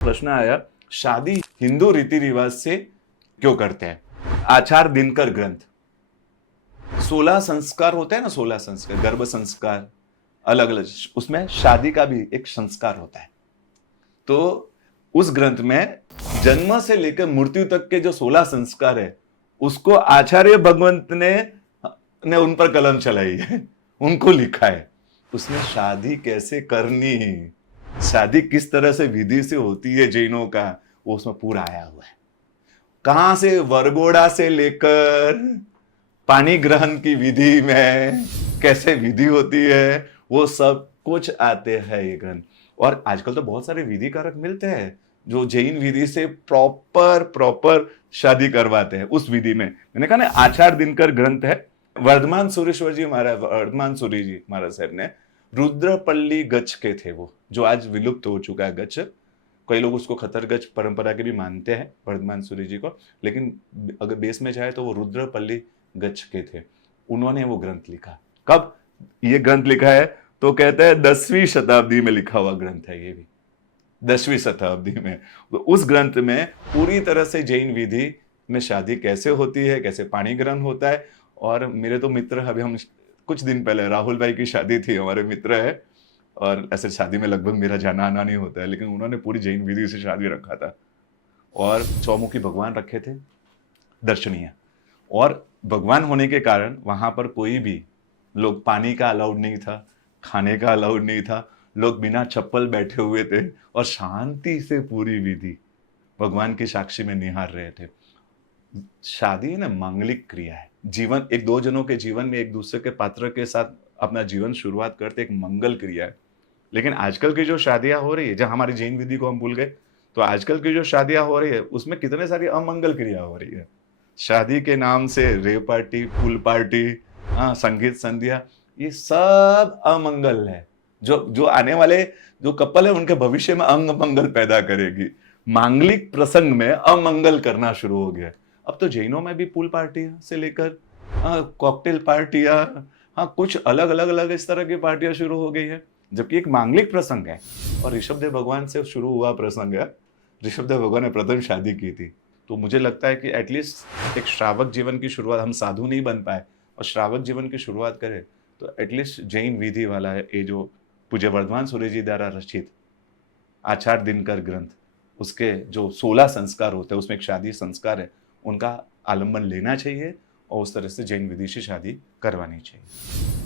प्रश्न आया, शादी हिंदू रीति रिवाज से क्यों करते हैं? आचार दिनकर ग्रंथ 16 संस्कार होते हैं ना, 16 संस्कार, गर्भ संस्कार अलग अलग, उसमें शादी का भी एक संस्कार होता है। तो उस ग्रंथ में जन्म से लेकर मृत्यु तक के जो 16 संस्कार है उसको आचार्य भगवंत ने उन पर कलम चलाई है, उनको लिखा है। उसमें शादी कैसे करनी, शादी किस तरह से विधि से होती है जैनों का, वो उसमें पूरा आया हुआ है। कहां से वरगोड़ा से लेकर पानी ग्रहण की विधि में कैसे विधि होती है, वो सब कुछ आते हैं ये ग्रंथ। और आजकल तो बहुत सारे विधि कारक मिलते हैं जो जैन विधि से प्रॉपर शादी करवाते हैं। उस विधि में मैंने कहा ना, आचार दिनकर ग्रंथ है। वर्धमान सूरीश्वर जी महाराज, वर्धमान सूरी जी महाराज साहब ने रुद्रपल्ली गच्छ के थे, वो जो आज विलुप्त हो चुका है गच्छ। कई लोग उसको खतरगच्छ परंपरा के भी मानते हैं वर्धमान सूरी जी को, लेकिन अगर बेस में जाए तो वो रुद्रपल्ली गच्छ के थे। उन्होंने वो ग्रंथ लिखा। कब ये ग्रंथ लिखा है? तो कहते हैं 10वीं शताब्दी में लिखा हुआ ग्रंथ है ये भी, 10वीं शताब्दी में। तो उस ग्रंथ में पूरी तरह से जैन विधि में शादी कैसे होती है, कैसे पाणी ग्रहण होता है। और मेरे तो मित्र, अभी हम कुछ दिन पहले राहुल भाई की शादी थी, हमारे मित्र है, और ऐसे शादी में लगभग मेरा जाना आना नहीं होता है, लेकिन उन्होंने पूरी जैन विधि से शादी रखा था और चौमुखी भगवान रखे थे दर्शनीय। और भगवान होने के कारण वहां पर कोई भी लोग, पानी का अलाउड नहीं था, खाने का अलाउड नहीं था, लोग बिना चप्पल बैठे हुए थे और शांति से पूरी विधि भगवान की साक्षी में निहार रहे थे। शादी ना मांगलिक क्रिया है, जीवन, एक दो जनों के जीवन में एक दूसरे के पात्र के साथ अपना जीवन शुरुआत करते एक मंगल क्रिया है। लेकिन आजकल की जो शादियां हो रही है, जहां हमारी जैन विधि को हम भूल गए, तो आजकल की जो शादियां हो रही है उसमें कितने सारी अमंगल क्रिया हो रही है। शादी के नाम से रेव पार्टी, पूल पार्टी, हाँ, संगीत संध्या, ये सब अमंगल है, जो आने वाले जो कपल है उनके भविष्य में अमंगल पैदा करेगी। मांगलिक प्रसंग में अमंगल करना शुरू हो गया। अब तो जैनों में भी पूल पार्टी से लेकर कॉकटेल पार्टियां, हाँ, कुछ अलग इस तरह की पार्टियां शुरू हो गई है, जबकि एक मांगलिक प्रसंग है। और ऋषभदेव भगवान से शुरू हुआ प्रसंग है। ऋषभदेव भगवान ने प्रथम शादी की थी। तो मुझे लगता है कि एटलीस्ट एक श्रावक जीवन की शुरुआत, हम साधु नहीं बन पाए और श्रावक जीवन की शुरुआत करें, तो एटलीस्ट जैन विधि वाला है ये जो पूज्य वर्धमान सूरी जी द्वारा रचित आचार दिनकर ग्रंथ, उसके जो 16 संस्कार होते हैं उसमें एक शादी संस्कार है, उनका आलम्बन लेना चाहिए और उस तरह से जैन विधि से शादी करवानी चाहिए।